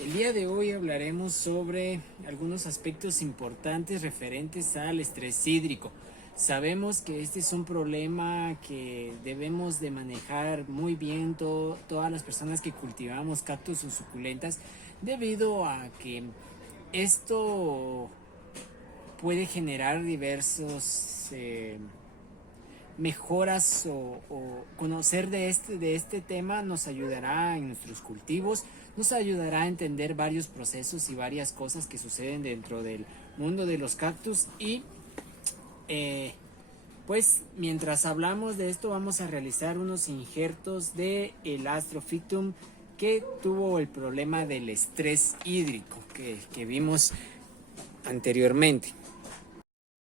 El día de hoy hablaremos sobre algunos aspectos importantes referentes al estrés hídrico. Sabemos que este es un problema que debemos de manejar muy bien todas las personas que cultivamos cactus o suculentas, debido a que esto puede generar diversos mejoras o conocer de este tema nos ayudará en nuestros cultivos, nos ayudará a entender varios procesos y varias cosas que suceden dentro del mundo de los cactus y pues mientras hablamos de esto vamos a realizar unos injertos de el Astrophytum que tuvo el problema del estrés hídrico que vimos anteriormente.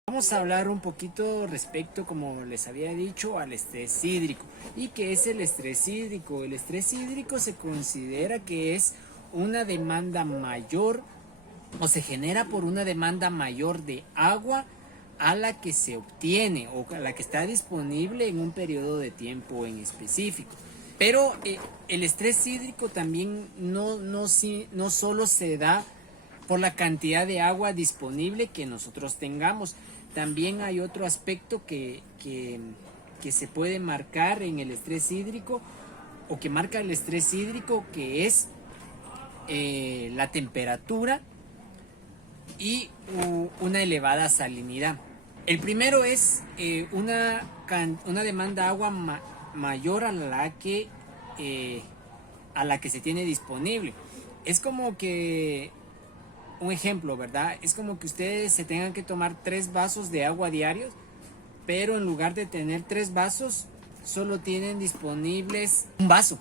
Vamos a hablar un poquito respecto, como les había dicho, al estrés hídrico. ¿Y qué es el estrés hídrico? El estrés hídrico se considera que es una demanda mayor o se genera por una demanda mayor de agua a la que se obtiene o a la que está disponible en un periodo de tiempo en específico. Pero el estrés hídrico también no solo se da por la cantidad de agua disponible que nosotros tengamos. También hay otro aspecto que se puede marcar en el estrés hídrico o que marca el estrés hídrico, que es la temperatura y una elevada salinidad. El primero es una demanda de agua mayor a la que se tiene disponible. Es como que un ejemplo, ¿verdad? Es como que ustedes se tengan que tomar 3 vasos de agua diarios, pero en lugar de tener 3 vasos, solo tienen disponibles un vaso.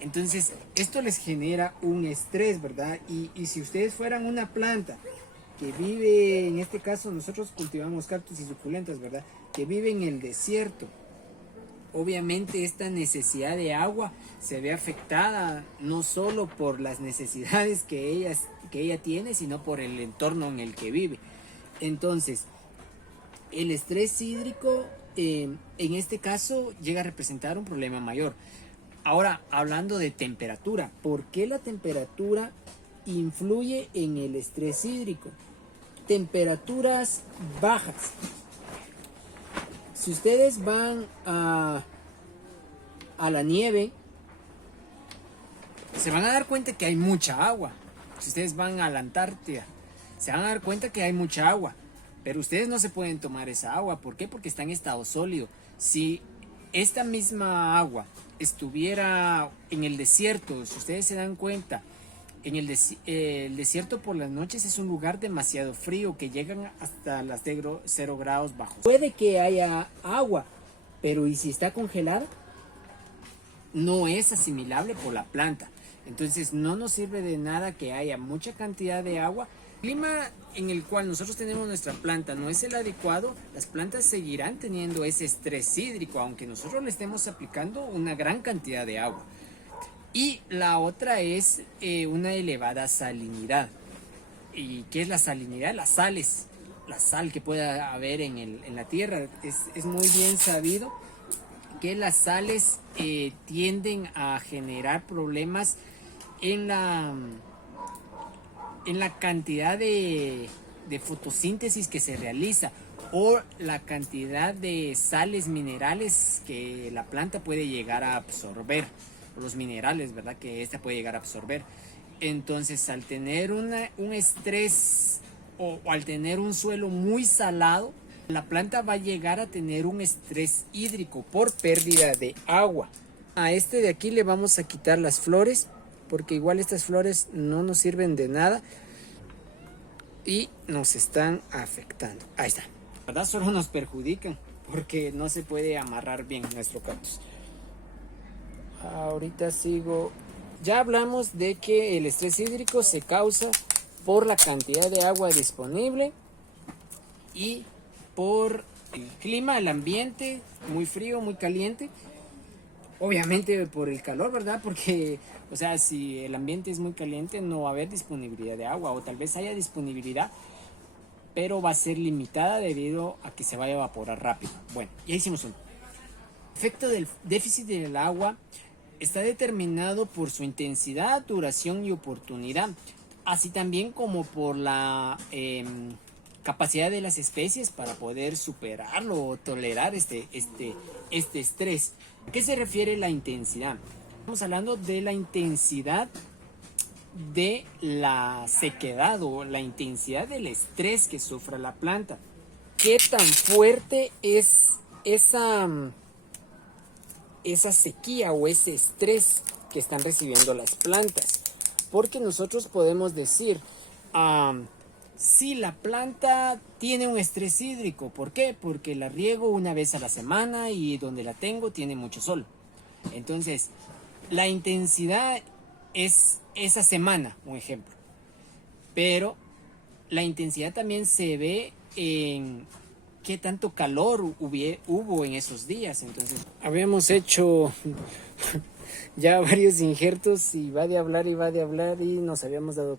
Entonces, esto les genera un estrés, ¿verdad? Y si ustedes fueran una planta que vive, en este caso nosotros cultivamos cactus y suculentas, ¿verdad? Que vive en el desierto. Obviamente esta necesidad de agua se ve afectada no solo por las necesidades que ella tiene, sino por el entorno en el que vive. Entonces, el estrés hídrico en este caso llega a representar un problema mayor. Ahora, hablando de temperatura, ¿por qué la temperatura influye en el estrés hídrico? Temperaturas bajas. Si ustedes van a la nieve, se van a dar cuenta que hay mucha agua. Si ustedes van a la Antártida, se van a dar cuenta que hay mucha agua. Pero ustedes no se pueden tomar esa agua. ¿Por qué? Porque está en estado sólido. Si esta misma agua estuviera en el desierto, si ustedes se dan cuenta, el desierto por las noches es un lugar demasiado frío, que llegan hasta las 0 grados bajos. Puede que haya agua, pero ¿y si está congelada? No es asimilable por la planta. Entonces no nos sirve de nada que haya mucha cantidad de agua. El clima en el cual nosotros tenemos nuestra planta no es el adecuado, las plantas seguirán teniendo ese estrés hídrico, aunque nosotros le estemos aplicando una gran cantidad de agua. Y la otra es una elevada salinidad. ¿Y qué es la salinidad? Las sales, la sal que pueda haber en la tierra. Es muy bien sabido que las sales tienden a generar problemas en la cantidad de fotosíntesis que se realiza, o la cantidad de sales minerales que la planta puede llegar a absorber, los minerales, ¿verdad? Que esta puede llegar a absorber. Entonces, al tener un estrés o al tener un suelo muy salado, la planta va a llegar a tener un estrés hídrico por pérdida de agua. A este de aquí le vamos a quitar las flores, porque igual estas flores no nos sirven de nada y nos están afectando. Ahí está. La verdad solo nos perjudican porque no se puede amarrar bien nuestro cactus. Ahorita sigo. Ya hablamos de que el estrés hídrico se causa por la cantidad de agua disponible y por el clima, el ambiente, muy frío, muy caliente. Obviamente por el calor, ¿verdad? Porque, o sea, si el ambiente es muy caliente no va a haber disponibilidad de agua, o tal vez haya disponibilidad, pero va a ser limitada debido a que se va a evaporar rápido. Bueno, ya hicimos uno. Efecto del déficit del agua está determinado por su intensidad, duración y oportunidad, así también como por la capacidad de las especies para poder superarlo o tolerar este estrés. ¿A qué se refiere la intensidad? Estamos hablando de la intensidad de la sequedad o la intensidad del estrés que sufra la planta. ¿Qué tan fuerte es esa sequía o ese estrés que están recibiendo las plantas? Porque nosotros podemos decir, si la planta tiene un estrés hídrico, ¿por qué? Porque la riego una vez a la semana y donde la tengo tiene mucho sol. Entonces, la intensidad es esa semana, un ejemplo. Pero la intensidad también se ve en qué tanto calor hubo en esos días. Entonces, habíamos hecho ya varios injertos y va de hablar y no nos habíamos dado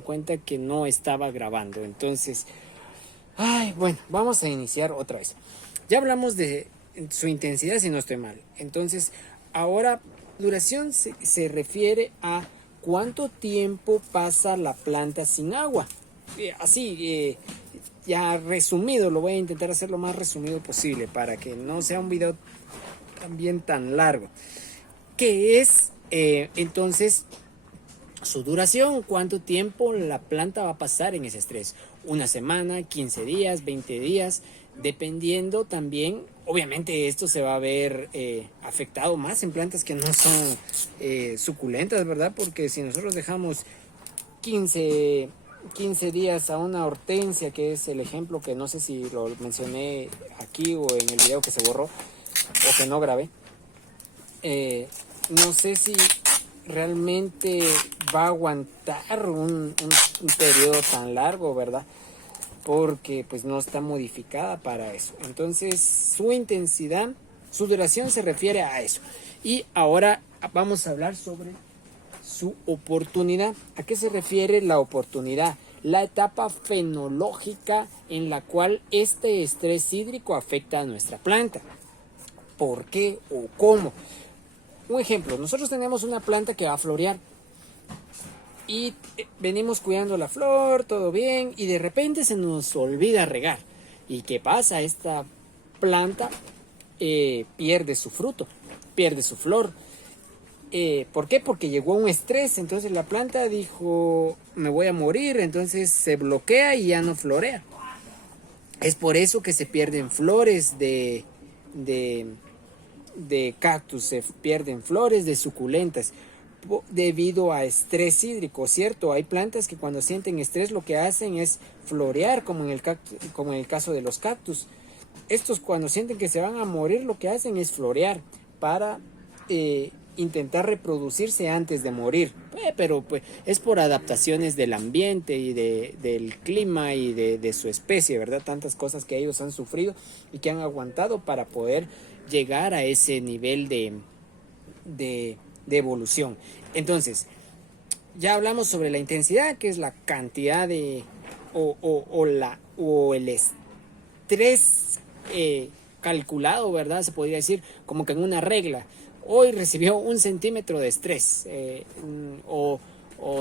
cuenta que no estaba grabando. Entonces, bueno, vamos a iniciar otra vez. Ya hablamos de su intensidad, si no estoy mal. Entonces, ahora duración se refiere a cuánto tiempo pasa la planta sin agua. Así, ya resumido, lo voy a intentar hacer lo más resumido posible para que no sea un video también tan largo. ¿Qué es entonces su duración? ¿Cuánto tiempo la planta va a pasar en ese estrés? ¿Una semana, 15 días, 20 días? Dependiendo también, obviamente esto se va a ver afectado más en plantas que no son suculentas, ¿verdad? Porque si nosotros dejamos 15 días a una hortensia, que es el ejemplo que no sé si lo mencioné aquí o en el video que se borró o que no grabé, no sé si realmente va a aguantar un periodo tan largo, ¿verdad? Porque pues no está modificada para eso. Entonces su intensidad, su duración se refiere a eso. Y ahora vamos a hablar sobre su oportunidad. ¿A qué se refiere la oportunidad? La etapa fenológica en la cual este estrés hídrico afecta a nuestra planta. ¿Por qué o cómo? Un ejemplo, nosotros tenemos una planta que va a florear y venimos cuidando la flor, todo bien, y de repente se nos olvida regar. ¿Y qué pasa? Esta planta pierde su fruto, pierde su flor. ¿Por qué? Porque llegó un estrés. Entonces la planta dijo, me voy a morir. Entonces se bloquea y ya no florea. Es por eso que se pierden flores de cactus, se pierden flores de suculentas debido a estrés hídrico, ¿cierto? Hay plantas que cuando sienten estrés lo que hacen es florear, como en el caso de los cactus. Estos cuando sienten que se van a morir lo que hacen es florear para intentar reproducirse antes de morir, pero pues es por adaptaciones del ambiente y del clima y de su especie, ¿verdad? Tantas cosas que ellos han sufrido y que han aguantado para poder llegar a ese nivel de evolución. Entonces, ya hablamos sobre la intensidad, que es la cantidad o el estrés calculado, ¿verdad? Se podría decir como que en una regla. Hoy recibió 1 centímetro de estrés o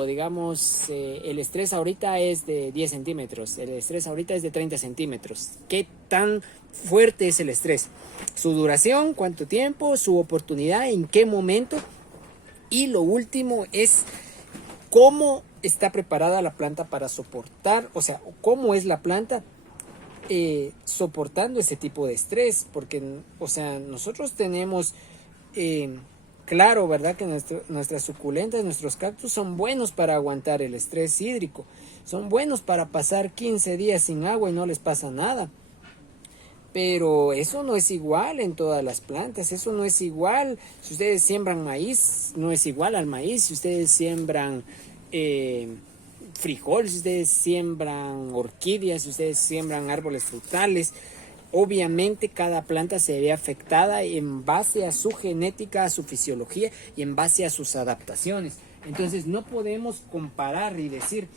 digamos el estrés ahorita es de 10 centímetros, el estrés ahorita es de 30 centímetros. ¿Qué tan fuerte es el estrés? Su duración, cuánto tiempo, su oportunidad, en qué momento. Y lo último es cómo está preparada la planta para soportar, o sea, cómo es la planta soportando ese tipo de estrés. Porque, o sea, nosotros tenemos claro, ¿verdad? Que nuestras suculentas, nuestros cactus son buenos para aguantar el estrés hídrico. Son buenos para pasar 15 días sin agua y no les pasa nada. Pero eso no es igual en todas las plantas, eso no es igual. Si ustedes siembran maíz, no es igual al maíz. Si ustedes siembran frijol, si ustedes siembran orquídeas, si ustedes siembran árboles frutales, obviamente cada planta se ve afectada en base a su genética, a su fisiología y en base a sus adaptaciones. Entonces no podemos comparar y decir,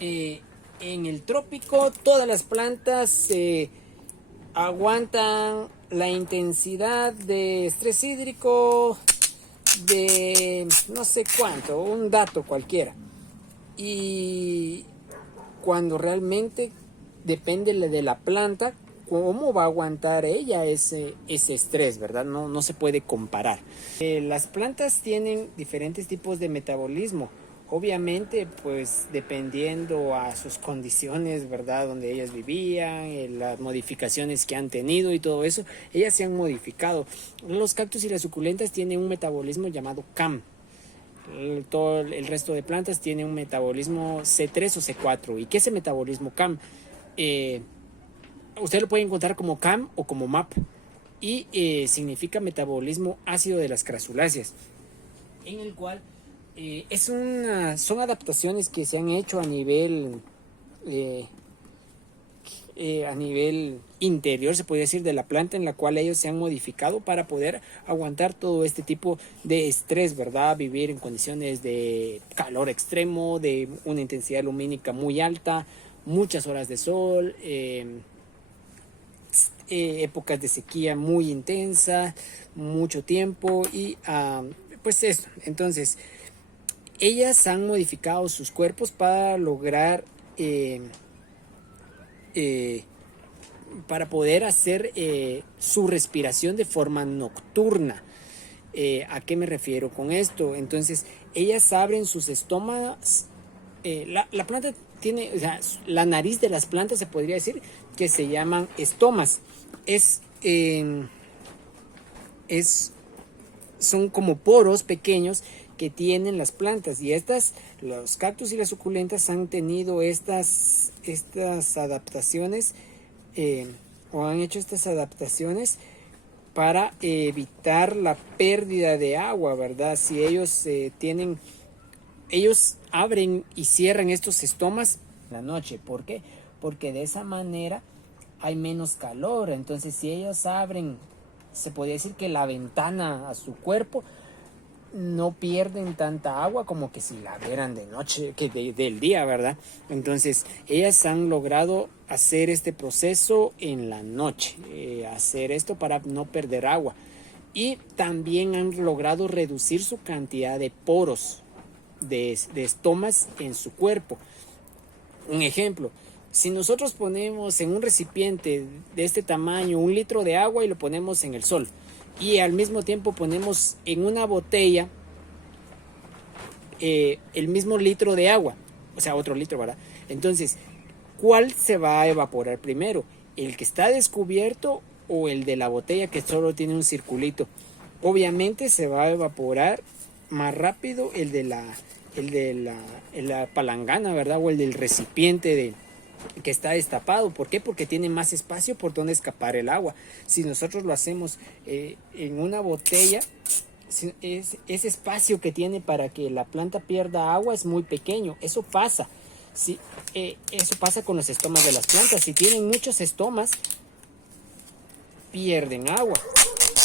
en el trópico todas las plantas aguantan la intensidad de estrés hídrico de no sé cuánto, un dato cualquiera. Y cuando realmente depende de la planta, cómo va a aguantar ella ese estrés, ¿verdad? No se puede comparar. Las plantas tienen diferentes tipos de metabolismo. Obviamente, pues dependiendo a sus condiciones, ¿verdad? Donde ellas vivían, las modificaciones que han tenido y todo eso, ellas se han modificado. Los cactus y las suculentas tienen un metabolismo llamado CAM. Todo el resto de plantas tiene un metabolismo C3 o C4. ¿Y qué es el metabolismo CAM? Usted lo puede encontrar como CAM o como MAP. Y significa metabolismo ácido de las crasuláceas, en el cual son adaptaciones que se han hecho a nivel interior, se podría decir, de la planta, en la cual ellos se han modificado para poder aguantar todo este tipo de estrés, ¿verdad? Vivir en condiciones de calor extremo, de una intensidad lumínica muy alta, muchas horas de sol, épocas de sequía muy intensa, mucho tiempo y pues eso. Entonces, ellas han modificado sus cuerpos para lograr para poder hacer su respiración de forma nocturna. ¿A qué me refiero con esto? Entonces, ellas abren sus estómagos. La planta tiene, o sea, la nariz de las plantas se podría decir que se llaman estomas. Son como poros pequeños que tienen las plantas, y los cactus y las suculentas han tenido estas adaptaciones, o han hecho estas adaptaciones para evitar la pérdida de agua, ¿verdad? Si ellos ellos abren y cierran estos estomas en la noche. ¿Por qué? Porque de esa manera hay menos calor. Entonces, si ellos abren, se podría decir que la ventana a su cuerpo, no pierden tanta agua como que si la abrieran de noche, que del día, ¿verdad? Entonces, ellas han logrado hacer este proceso en la noche, hacer esto para no perder agua. Y también han logrado reducir su cantidad de poros, de estomas en su cuerpo. Un ejemplo: si nosotros ponemos en un recipiente de este tamaño 1 litro de agua y lo ponemos en el sol, y al mismo tiempo ponemos en una botella el mismo litro de agua, o sea, otro litro, ¿verdad? Entonces, ¿cuál se va a evaporar primero? ¿El que está descubierto o el de la botella que solo tiene un circulito? Obviamente se va a evaporar más rápido el de la palangana, ¿verdad? O el del recipiente que está destapado. ¿Por qué? Porque tiene más espacio por donde escapar el agua. Si nosotros lo hacemos en una botella, ese espacio que tiene para que la planta pierda agua es muy pequeño. Eso pasa. Eso pasa con los estomas de las plantas. Si tienen muchos estomas, pierden agua.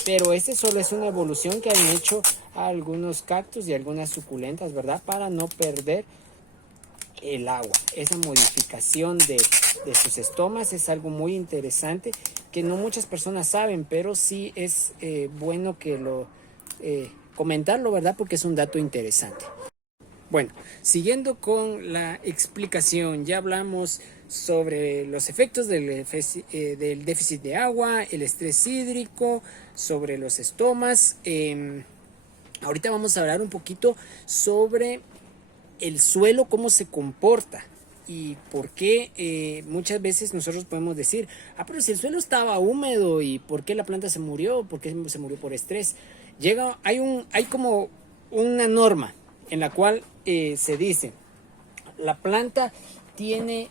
Pero ese solo es una evolución que han hecho algunos cactus y algunas suculentas, ¿verdad? Para no perder el agua. Esa modificación de sus estomas es algo muy interesante que no muchas personas saben, pero sí es bueno que comentarlo, ¿verdad? Porque es un dato interesante. Bueno, siguiendo con la explicación, ya hablamos sobre los efectos del déficit de agua, el estrés hídrico, sobre los estomas. Ahorita vamos a hablar un poquito sobre el suelo, cómo se comporta y por qué muchas veces nosotros podemos decir, pero si el suelo estaba húmedo, ¿y por qué la planta se murió? ¿Por qué se murió por estrés? Hay como una norma en la cual se dice, la planta tiene,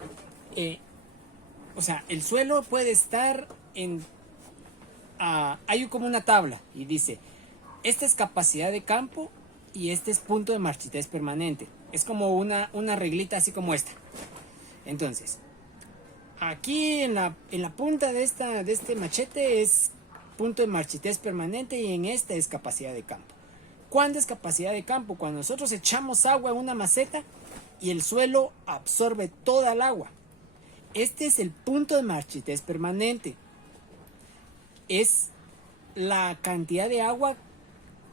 o sea, el suelo puede estar hay como una tabla y dice, esta es capacidad de campo y este es punto de marchitez permanente. Es como una reglita así como esta. Entonces, aquí en la punta de este machete es punto de marchitez permanente y en esta es capacidad de campo. ¿Cuándo es capacidad de campo? Cuando nosotros echamos agua en una maceta y el suelo absorbe toda el agua. Este es el punto de marchitez permanente. es la cantidad de agua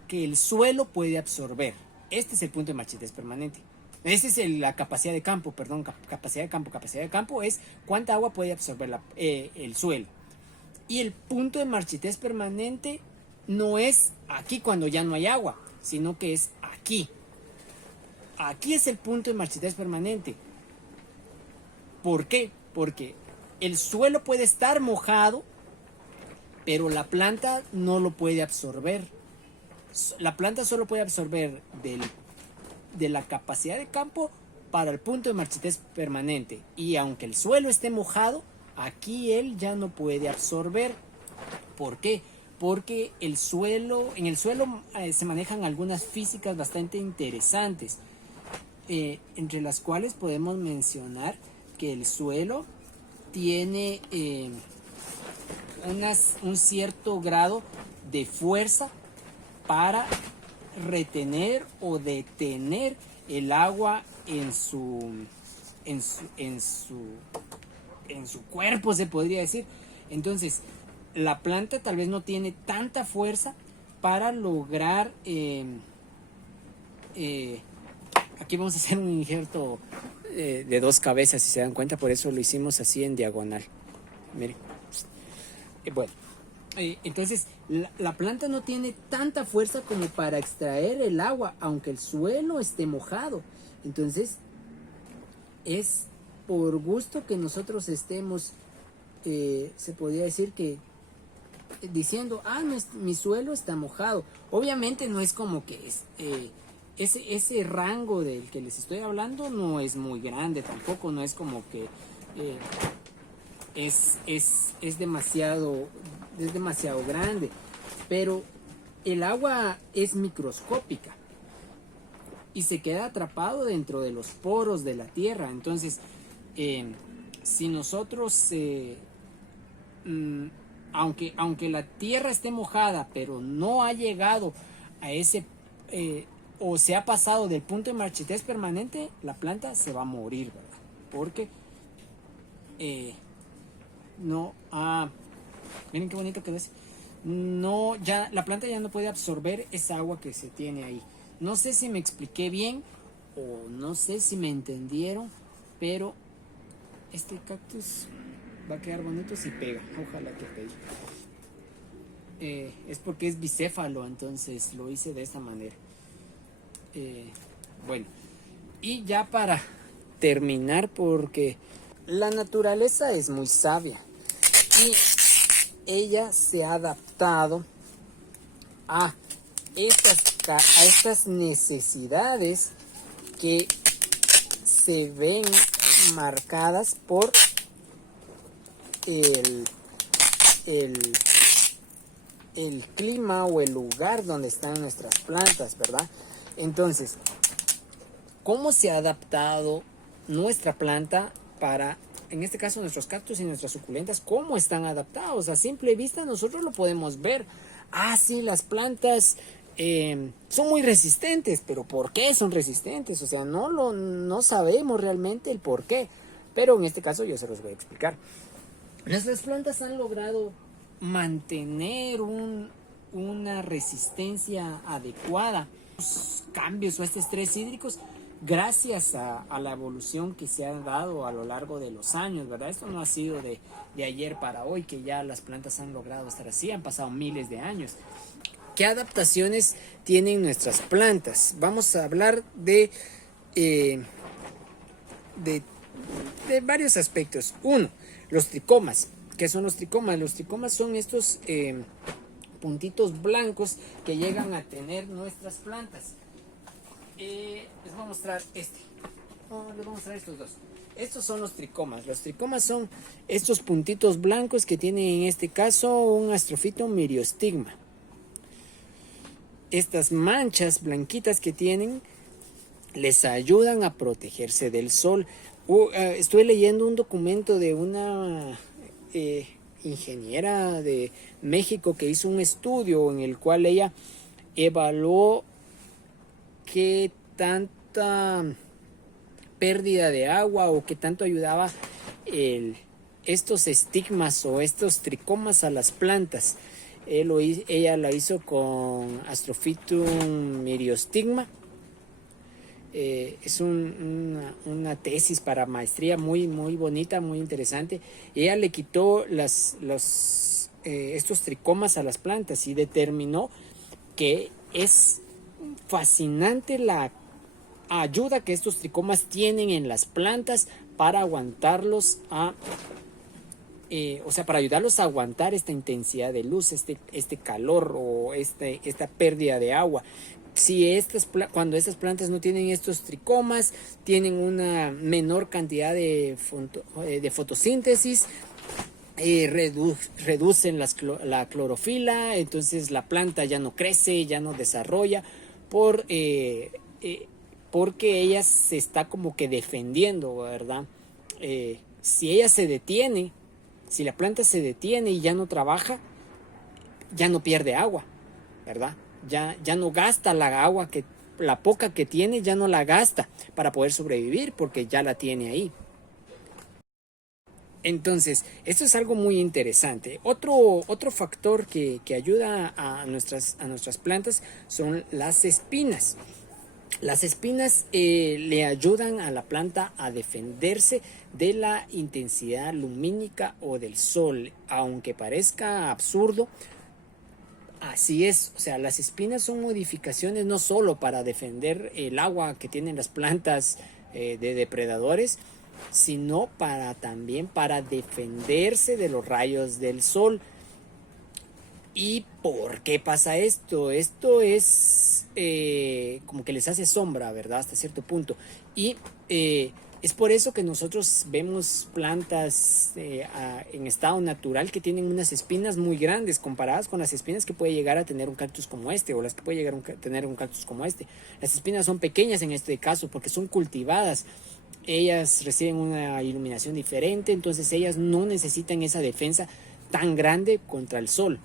que el suelo puede absorber. Este es el punto de marchitez permanente. Esta es la capacidad de campo, perdón, capacidad de campo. Capacidad de campo es cuánta agua puede absorber el suelo. Y el punto de marchitez permanente no es aquí cuando ya no hay agua, sino que es aquí. Aquí es el punto de marchitez permanente. ¿Por qué? Porque el suelo puede estar mojado, pero la planta no lo puede absorber. La planta solo puede absorber de la capacidad de campo para el punto de marchitez permanente. Y aunque el suelo esté mojado, aquí él ya no puede absorber. ¿Por qué? Porque en el suelo se manejan algunas físicas bastante interesantes, entre las cuales podemos mencionar que el suelo tiene un cierto grado de fuerza para retener o detener el agua en su cuerpo, se podría decir. Entonces, la planta tal vez no tiene tanta fuerza para lograr aquí vamos a hacer un injerto de 2 cabezas, si se dan cuenta, por eso lo hicimos así en diagonal. Miren. Bueno, entonces la planta no tiene tanta fuerza como para extraer el agua, aunque el suelo esté mojado. Entonces, es por gusto que nosotros estemos, se podría decir que diciendo, mi suelo está mojado. Obviamente no es como que ese rango del que les estoy hablando no es muy grande tampoco, no es como que es demasiado grande, pero el agua es microscópica y se queda atrapado dentro de los poros de la tierra. Entonces, si nosotros aunque la tierra esté mojada, pero no ha llegado a ese o se ha pasado del punto de marchitez permanente, la planta se va a morir, ¿verdad? Porque miren qué bonito quedó ese. La planta ya no puede absorber esa agua que se tiene ahí. No sé si me expliqué bien o no sé si me entendieron, pero este cactus va a quedar bonito si pega. Ojalá que pegue. Es porque es bicéfalo, entonces lo hice de esta manera. Bueno, y ya para terminar, porque la naturaleza es muy sabia y ella se ha adaptado a estas necesidades que se ven marcadas por el clima o el lugar donde están nuestras plantas, ¿verdad? Entonces, ¿cómo se ha adaptado nuestra planta para, en este caso, nuestros cactus y nuestras suculentas? ¿Cómo están adaptados? A simple vista nosotros lo podemos ver. Sí, las plantas son muy resistentes, pero ¿por qué son resistentes? O sea, no sabemos realmente el por qué, pero en este caso yo se los voy a explicar. Nuestras plantas han logrado mantener una resistencia adecuada a los cambios o a estos estrés hídricos gracias a la evolución que se ha dado a lo largo de los años, ¿verdad? Esto no ha sido de ayer para hoy, que ya las plantas han logrado estar así, han pasado miles de años. ¿Qué adaptaciones tienen nuestras plantas? Vamos a hablar de varios aspectos. Uno, los tricomas. ¿Qué son los tricomas? Los tricomas son estos puntitos blancos que llegan a tener nuestras plantas. Les voy a mostrar les voy a mostrar estos dos. Estos son los tricomas. Los tricomas son estos puntitos blancos que tienen en este caso un Astrophytum myriostigma. Estas manchas blanquitas que tienen les ayudan a protegerse del sol. Estoy leyendo un documento de una ingeniera de México que hizo un estudio en el cual ella evaluó qué tanta pérdida de agua o qué tanto ayudaba estos estigmas o estos tricomas a las plantas. Ella lo hizo con Astrophytum myriostigma. Es una tesis para maestría muy bonita, muy interesante. Ella le quitó estos tricomas a las plantas y determinó que es fascinante la ayuda que estos tricomas tienen en las plantas para aguantarlos para ayudarlos a aguantar esta intensidad de luz, este calor o esta pérdida de agua. Si cuando estas plantas no tienen estos tricomas, tienen una menor cantidad de fotosíntesis, reducen la clorofila, entonces la planta ya no crece, ya no desarrolla, porque ella se está como que defendiendo, ¿verdad? Si ella se detiene, si la planta se detiene y ya no trabaja, ya no pierde agua, ¿verdad? Ya no gasta la poca que tiene, ya no la gasta para poder sobrevivir porque ya la tiene ahí. Entonces, esto es algo muy interesante. Otro factor que ayuda a nuestras plantas son las espinas. Las espinas le ayudan a la planta a defenderse de la intensidad lumínica o del sol. Aunque parezca absurdo, así es. O sea, las espinas son modificaciones no solo para defender el agua que tienen las plantas de depredadores, sino también para defenderse de los rayos del sol. ¿Y por qué pasa esto? Esto es como que les hace sombra, ¿verdad? Hasta cierto punto. Y es por eso que nosotros vemos plantas en estado natural que tienen unas espinas muy grandes comparadas con las espinas que puede llegar a tener un cactus como este o las que puede llegar a tener un cactus como este. Las espinas son pequeñas en este caso porque son cultivadas. Ellas reciben una iluminación diferente, entonces ellas no necesitan esa defensa tan grande contra el sol.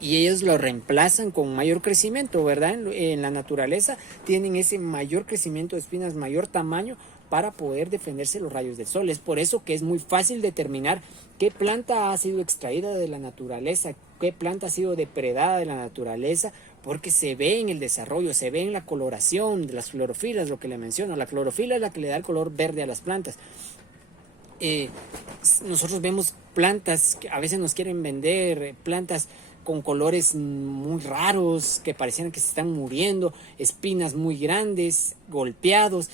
Y ellos lo reemplazan con mayor crecimiento, ¿verdad? En la naturaleza tienen ese mayor crecimiento de espinas, mayor tamaño para poder defenderse de los rayos del sol. Es por eso que es muy fácil determinar qué planta ha sido extraída de la naturaleza, qué planta ha sido depredada de la naturaleza, porque se ve en el desarrollo, se ve en la coloración de las clorofilas, lo que le menciono. La clorofila es la que le da el color verde a las plantas. Nosotros vemos plantas que a veces nos quieren vender, plantas con colores muy raros que parecían que se están muriendo, espinas muy grandes, golpeados.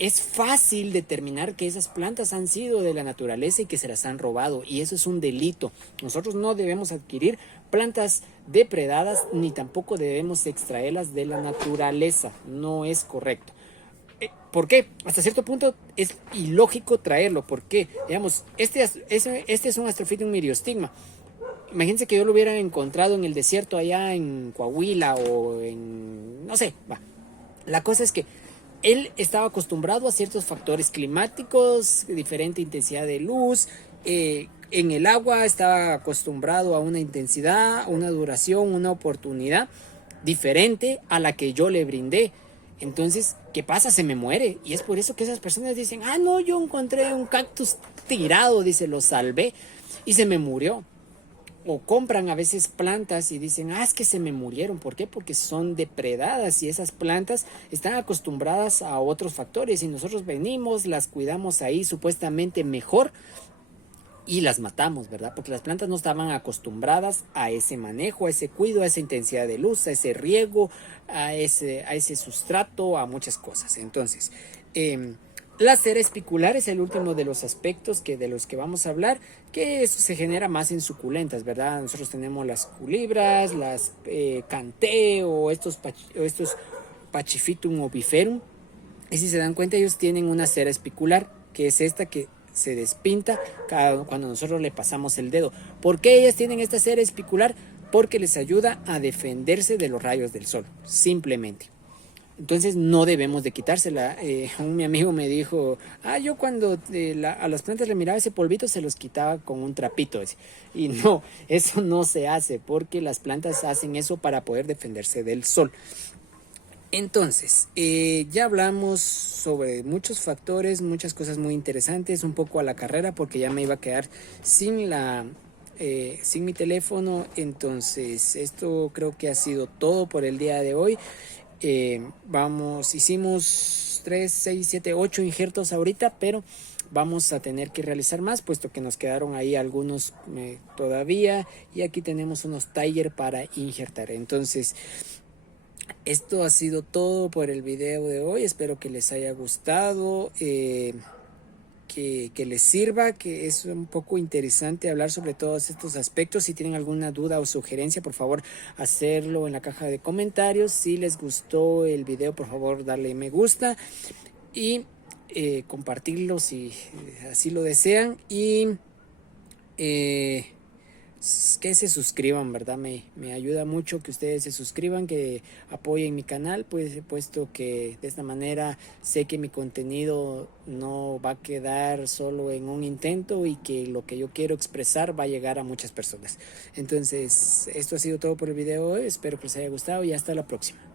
Es fácil determinar que esas plantas han sido de la naturaleza y que se las han robado, y eso es un delito. Nosotros no debemos adquirir plantas depredadas ni tampoco debemos extraerlas de la naturaleza, no es correcto. ¿Por qué? Hasta cierto punto es ilógico traerlo. ¿Por qué? Digamos, este es un Astrophytum myriostigma. Imagínense que yo lo hubiera encontrado en el desierto allá en Coahuila o en... no sé, va. La cosa es que él estaba acostumbrado a ciertos factores climáticos, diferente intensidad de luz, en el agua estaba acostumbrado a una intensidad, una duración, una oportunidad diferente a la que yo le brindé. Entonces, ¿qué pasa? Se me muere. Y es por eso que esas personas dicen, no, yo encontré un cactus tirado, dice, lo salvé y se me murió. O compran a veces plantas y dicen, es que se me murieron. ¿Por qué? Porque son depredadas y esas plantas están acostumbradas a otros factores y nosotros venimos, las cuidamos ahí supuestamente mejor y las matamos, ¿verdad? Porque las plantas no estaban acostumbradas a ese manejo, a ese cuidado, a esa intensidad de luz, a ese riego, a ese sustrato, a muchas cosas. Entonces, la cera espicular es el último de los aspectos de los que vamos a hablar, que eso se genera más en suculentas, ¿verdad? Nosotros tenemos las culibras, las canteo, o estos Pachyphytum oviferum, y si se dan cuenta ellos tienen una cera espicular, que es esta que se despinta cuando nosotros le pasamos el dedo. ¿Por qué ellas tienen esta cera espicular? Porque les ayuda a defenderse de los rayos del sol, simplemente. Entonces no debemos de quitársela. Mi amigo me dijo, yo cuando a las plantas le miraba ese polvito se los quitaba con un trapito. Y no, eso no se hace porque las plantas hacen eso para poder defenderse del sol. Entonces, ya hablamos sobre muchos factores, muchas cosas muy interesantes, un poco a la carrera porque ya me iba a quedar sin mi teléfono. Entonces esto creo que ha sido todo por el día de hoy. Hicimos 3, 6, 7, 8 injertos ahorita, pero vamos a tener que realizar más puesto que nos quedaron ahí algunos todavía, y aquí tenemos unos Tiger para injertar. Entonces esto ha sido todo por el video de hoy. Espero que les haya gustado, que les sirva, que es un poco interesante hablar sobre todos estos aspectos. Si tienen alguna duda o sugerencia, por favor hacerlo en la caja de comentarios. Si les gustó el video, por favor darle me gusta y compartirlo si así lo desean, y que se suscriban, ¿verdad? Me ayuda mucho que ustedes se suscriban, que apoyen mi canal, pues puesto que de esta manera sé que mi contenido no va a quedar solo en un intento y que lo que yo quiero expresar va a llegar a muchas personas. Entonces esto ha sido todo por el video de hoy. Espero que les haya gustado y hasta la próxima.